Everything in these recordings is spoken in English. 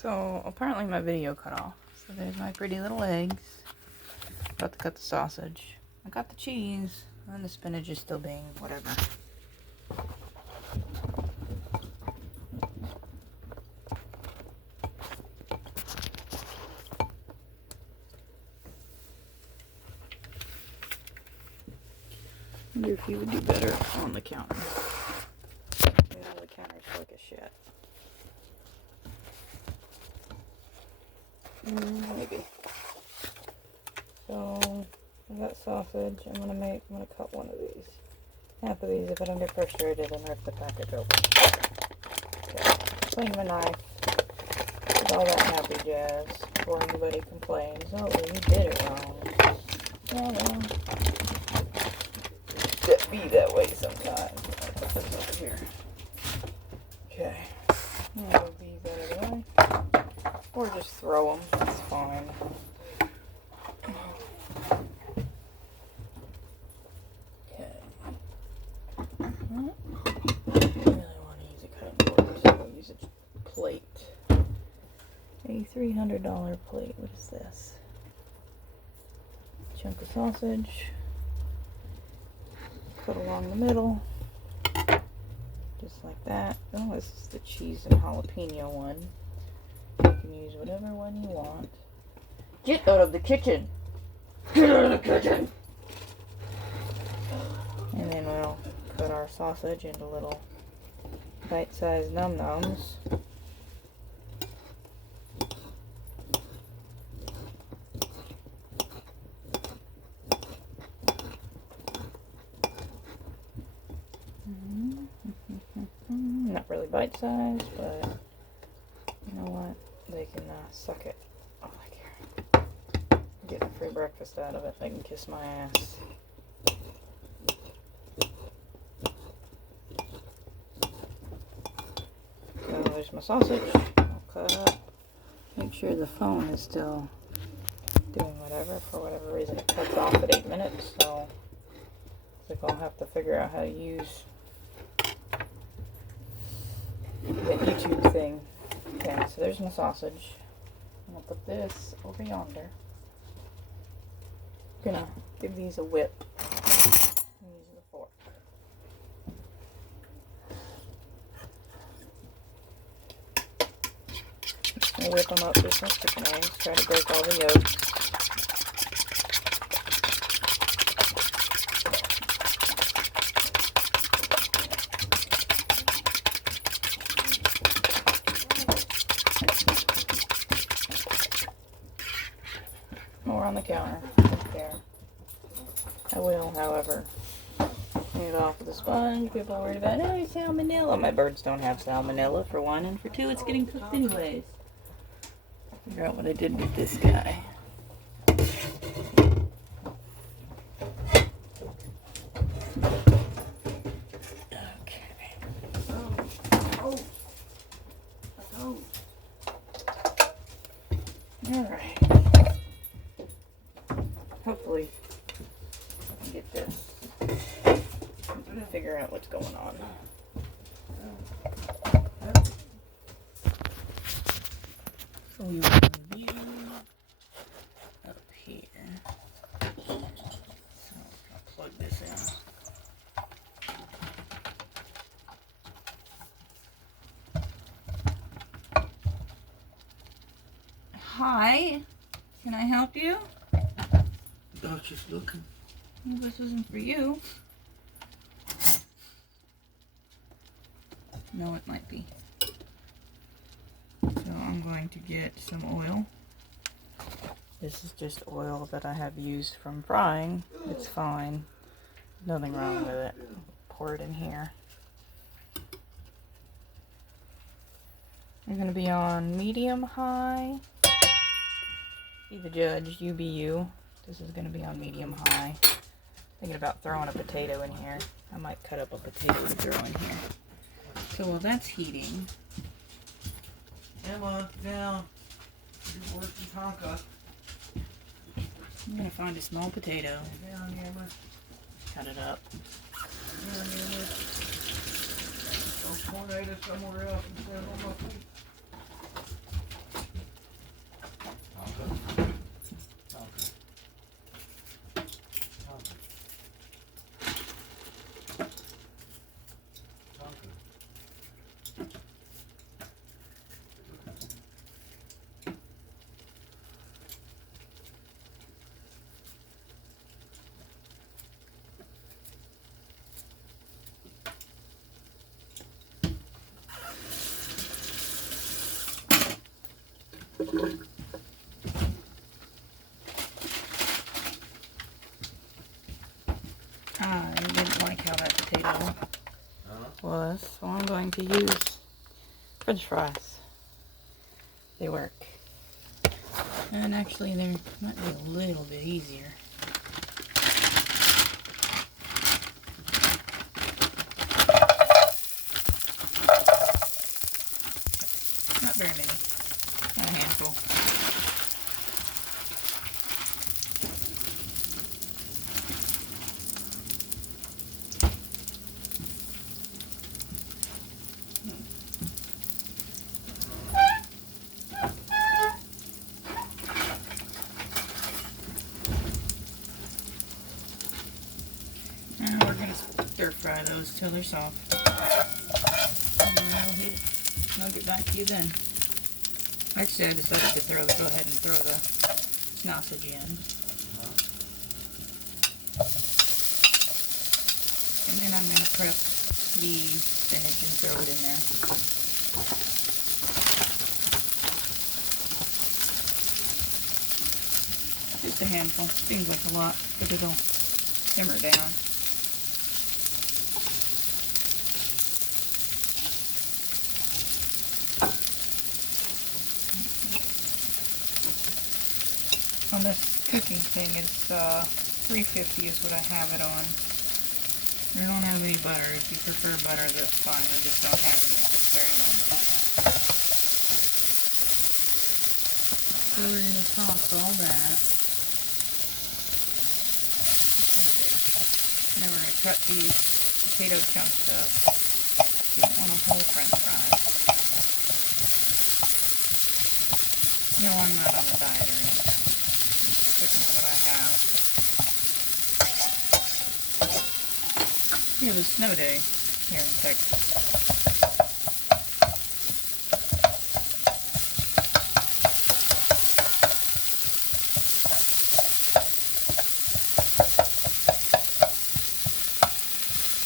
So apparently my video cut off. So there's my pretty little eggs. About to cut the sausage. I got the cheese, and the spinach is still being whatever. I wonder if you would do better on the counter. Maybe the counter's like a shit. Maybe. So I got sausage. I'm gonna cut one of these. Half of these. If I don't get frustrated and rip the package open. Okay. Clean my knife. With all that happy jazz before anybody complains. Oh, well, you did it wrong. Oh well. It be that way sometimes. I'll put this over here. Okay. I'll leave that away. Or just throw them. That's fine. Okay. I really want to use a cutting board, so I'll use a plate. A $300 plate. What is this? Chunk of sausage. Cut along the middle. Just like that. Oh, this is the cheese and jalapeno one. You can use whatever one you want. Get out of the kitchen! Get out of the kitchen! And then we'll cut our sausage into little bite-sized num-nums. Not really bite-sized, but you know what? They can suck it. Oh, like here. I'm getting free breakfast out of it. They can kiss my ass. So there's my sausage. I'll cut up. Make sure the phone is still doing whatever. For whatever reason, it cuts off at 8 minutes. So I think I'll have to figure out how to use the YouTube thing. Okay, so there's my sausage. I'm gonna put this over yonder. I'm gonna give these a whip. And use the fork. Just gonna whip them up just like chicken eggs. Try to break all the yolks. More on the counter. Right there. I will, however, clean it off with a sponge. People are worried about, oh, salmonella. My birds don't have salmonella, for one, and for two, it's getting cooked anyways. Figure out what I did with this guy. Okay. Alright. Hopefully, I can get this. I'm gonna figure out what's going on. So we will view up here. So I'll plug this in. Hi, can I help you? I was just looking. Well, this isn't for you. No, it might be. So I'm going to get some oil. This is just oil that I have used from frying. It's fine. Nothing wrong with it. Pour it in here. I'm going to be on medium high. Be the judge, you be you. This is going to be on medium high. Thinking about throwing a potato in here. I might cut up a potato and throw in here. So while that's heating, Emma, down. You're worse than Tonka. I'm going to find a small potato. Down, Emma. Cut it up. Down, Emma. Don't tornado somewhere else instead of on my feet. I didn't like how that potato was, so I'm going to use French fries. They work. And actually, they might be a little bit easier. Not very many. A handful. Now we're going to stir fry those till they're soft. And I'll get back to you then. Actually, I decided to go ahead and throw the sausage in. And then I'm going to prep the spinach and throw it in there. Just a handful. Seems like a lot, but it'll simmer down. On this cooking thing, it's 350 is what I have it on. I don't have any butter. If you prefer butter, that's fine. I just don't have any at this very moment. So we're going to toss all that. Right there. Now we're going to cut these potato chunks up. You don't want them whole French fries. No, I'm not on a diet or anything. Cooking what I have. We have a snow day here in Texas.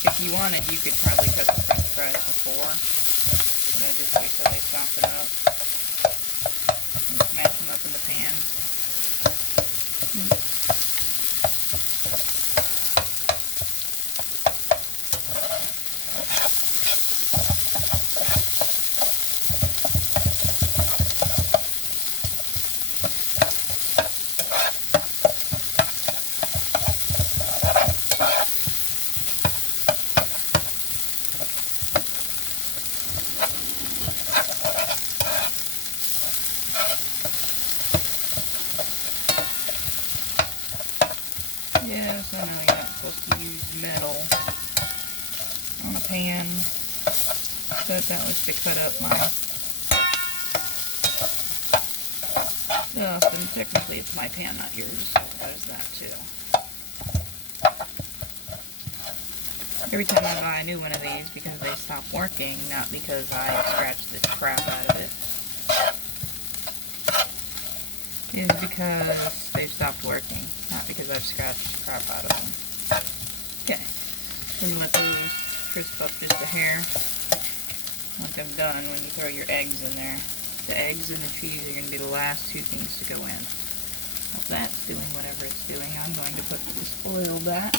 If you wanted, you could probably cut the French fries before, but I just wait till they soften up and smash them up in the pan. Yes, I know you're not supposed to use metal on a pan, but that was to cut up my stuff, and technically it's my pan, not yours, so there's that too. Every time I buy a new one of these, because they stop working, not because I scratched the crap out of it, is because they've stopped working, not because I've scratched the crap out of them. Okay, so I'm going to let those crisp up just a hair. Once I'm done, when you throw your eggs in there, the eggs and the cheese are going to be the last two things to go in. While that's doing whatever it's doing, I'm going to put this oil back.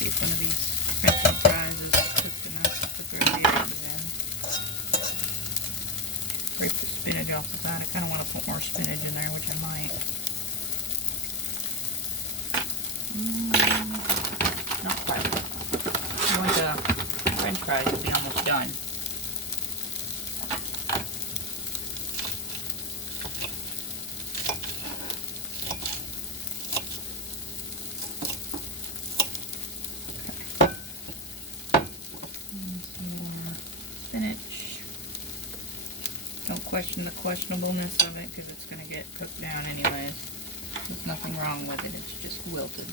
See if one of these French fries is cooked enough to throw the eggs in. Break the spinach off the side. I kind of want to put more spinach in there, which I might. Not quite. I want the French fries to be almost done. Don't question the questionableness of it because it's going to get cooked down anyways. There's nothing wrong with it, it's just wilted.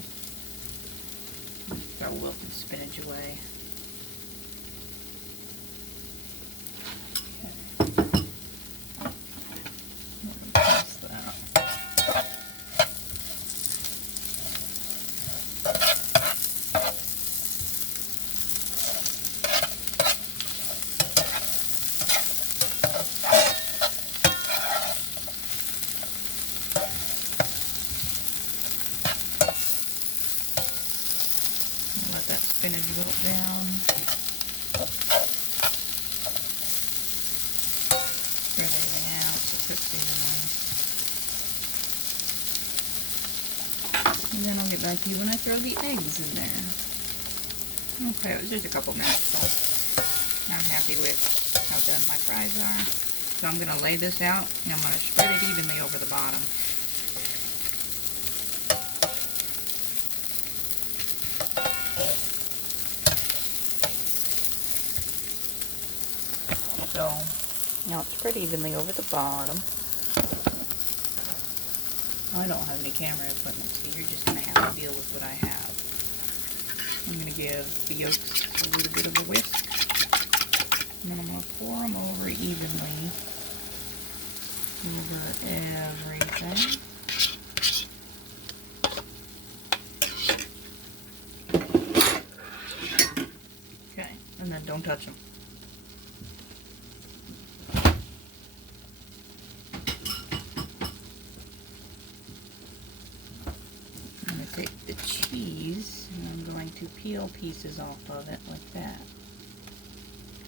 Throw wilted spinach away. Let that spinach wilt down. Spread everything out so it cooks evenly. And then I'll get back to you when I throw the eggs in there. Okay, it was just a couple minutes, so I'm happy with how done my fries are. So I'm going to lay this out and I'm going to spread it evenly over the bottom. So now it's spread evenly over the bottom. I don't have any camera equipment, so you're just going to have to deal with what I have. I'm going to give the yolks a little bit of a whisk. And then I'm going to pour them over evenly over everything. Okay, and then don't touch them. I'm going to take the cheese and I'm going to peel pieces off of it like that.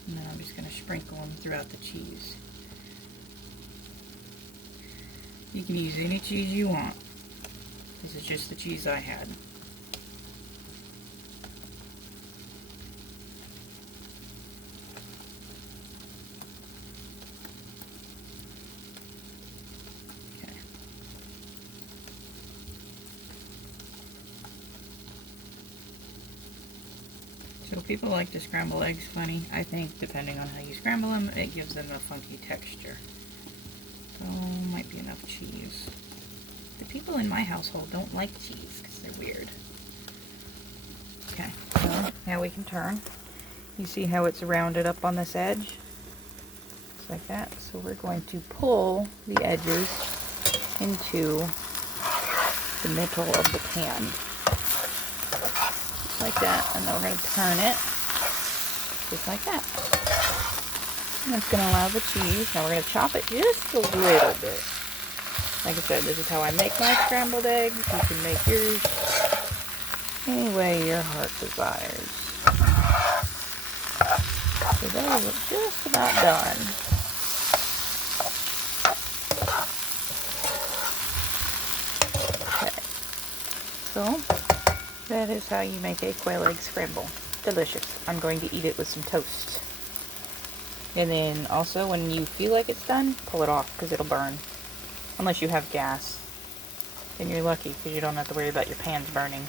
And then I'm just going to sprinkle them throughout the cheese. You can use any cheese you want. This is just the cheese I had. Okay. So people like to scramble eggs funny. I think depending on how you scramble them, it gives them a funky texture. So, might be enough cheese. The people in my household don't like cheese because they're weird. Okay, so now we can turn. You see how it's rounded up on this edge? Just like that. So we're going to pull the edges into the middle of the pan. Just like that. And then we're going to turn it just like that. And that's going to allow the cheese. Now we're going to chop it just a little bit. Like I said, this is how I make my scrambled eggs. You can make yours any way your heart desires. So those are just about done. Okay. So that is how you make a quail egg scramble. Delicious. I'm going to eat it with some toast. And then also when you feel like it's done, pull it off because it'll burn. Unless you have gas. Then you're lucky because you don't have to worry about your pans burning.